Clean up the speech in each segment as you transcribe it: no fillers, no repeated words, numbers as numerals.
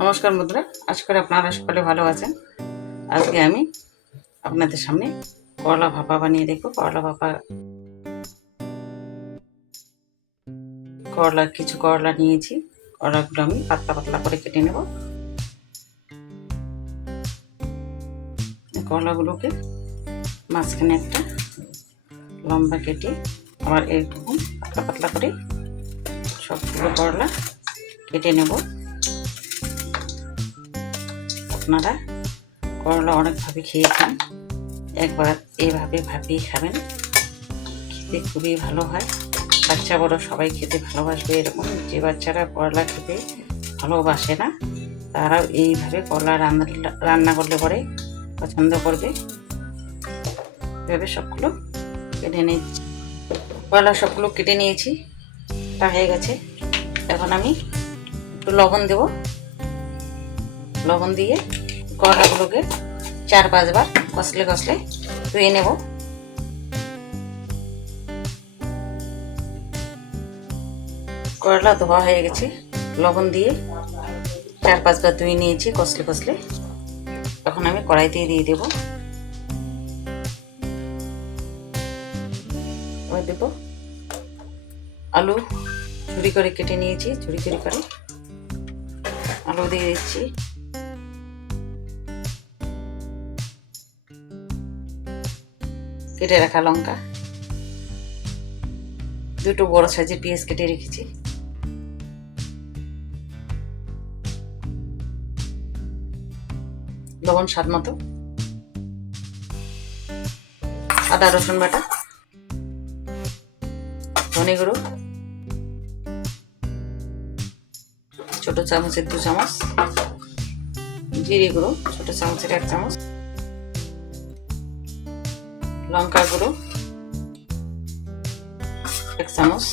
নমস্কার বন্ধুরা, আশা করি আপনারা সকলে ভালো আছেন। আজকে আমি আপনাদের সামনে করলা ভাপা বানিয়ে দেখব। কিছু করলা নিয়েছি। করলাগুলো আমি পাতলা পাতলা করে কেটে নেব। করলাগুলোকে মাঝখানে একটা লম্বা কেটে আবার এরকম পাতলা পাতলা করে সবগুলো করলা কেটে নেব। আপনারা করলা অনেকভাবে খেয়েছেন, একবার এভাবে ভাপিয়ে খাবেন, খেতে খুবই ভালো হয়। বাচ্চা বড় সবাই খেতে ভালোবাসবে। এরকম যে বাচ্চারা করলা খেতে ভালোবাসে না তারাও এইভাবে করলা রান্না করলে পরে পছন্দ করবে। এভাবে সবগুলো কেটে নিয়েছি। করলা সবগুলো কেটে নিয়েছি, তা হয়ে গেছে। এখন আমি একটু লবণ দেব। লবণ দিয়ে করলাগুলোকে 4-5 বার কষলে কষলে ধুয়ে নেব। করলা ধোয়া হয়ে গেছে, লবণ দিয়ে 4-5 বার ধুয়ে নিয়েছি কষলে কষলে। তখন আমি কড়াইতে দিয়ে দেব। দেব আলু ঝুরি করে কেটে নিয়েছি, ঝুরি করে আলু দিয়ে দিচ্ছি। কেটে রাখা লঙ্কা, দুটো বড় সাইজের পেঁয়াজ কেটে রেখেছি। লবণ স্বাদ মতো, আদা রসুন বাটা, ধনে গুঁড়ো ছোট চামচের 2 চামচ, জিরে গুঁড়ো ছোট চামচের 1 চামচ, লঙ্কা গুঁড়ো 1 চামচ,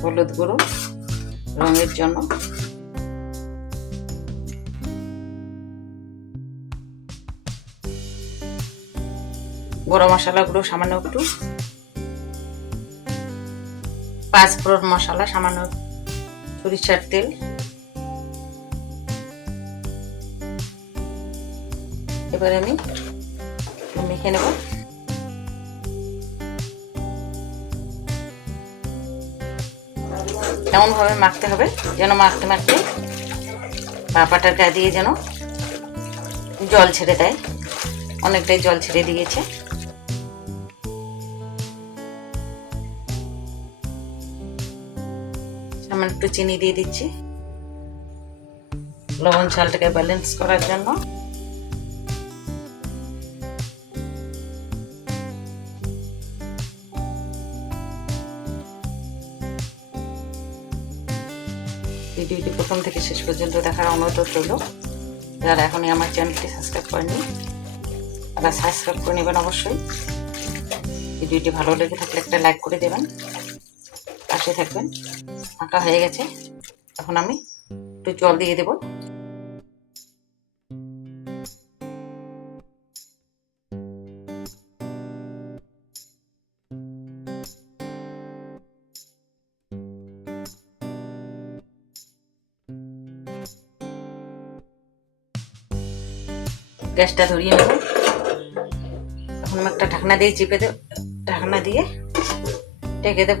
হলুদ গুঁড়ো রঙের জন্য, গরম মশলা গুঁড়ো সামান্য একটু, 5 ফোড়ন মশলা সামান্য, সরিষার তেল, এবারে আমি মেখে নেব। এমনভাবে মাখতে হবে যেন মাখতে মাখতে ভাপাটার গায়ে দিয়ে যেন জল ছেড়ে দেয়। অনেকটাই জল ছেড়ে দিয়েছে। সামান্য একটু চিনি দিয়ে দিচ্ছি লবণ ঝালটাকে ব্যালেন্স করার জন্য। ভিডিওটি প্রথম থেকে শেষ পর্যন্ত দেখার অনুরোধ রইল। যারা এখনই আমার চ্যানেলটি সাবস্ক্রাইব করেনি তারা সাবস্ক্রাইব করে নেবেন অবশ্যই। ভিডিওটি ভালো লেগে থাকলে একটা লাইক করে দেবেন, পাশে থাকবেন। আঁকা হয়ে গেছে, এখন আমি একটু জল দিয়ে দেব। গ্যাসটা ধরিয়ে নেব। এখন আমি একটা ঢাকনা দিয়ে চেপে দেব, ঢাকনা দিয়ে ঢেকে দেব।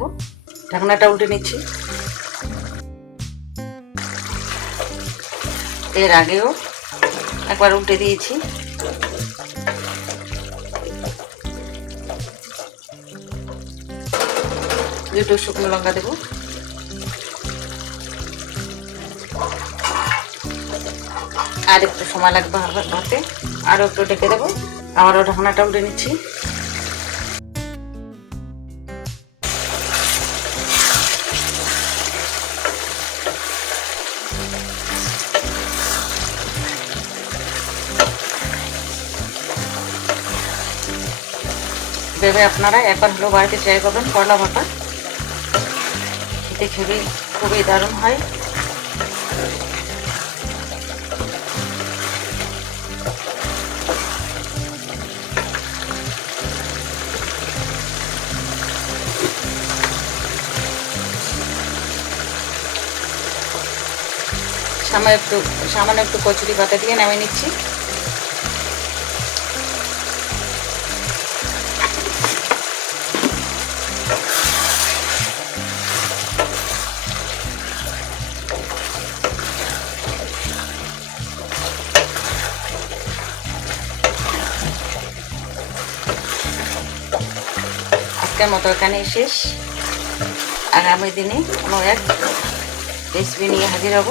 ঢাকনাটা উল্টে নিচ্ছি। এর আগেও একবার উল্টে দিয়েছি। দুটো শুকনো লঙ্কা দেব। আর একটু সময় লাগবে ভাতে, আরও একটু ঢেকে দেবো। আবারও ঢাকনাটা উল্টে নিচ্ছি। ভেবে আপনারা একবার হলেও বাড়িতে ট্রাই করবেন। করলা ভাপা খেতে খুবই দারুণ হয়। সামান্য একটু কচুরি পাতা দিয়ে নামিয়ে নিচ্ছি। আজকের মতো এখানেই শেষ। আগামী দিনে কোনো এক রেসিপি নিয়ে হাজির হব।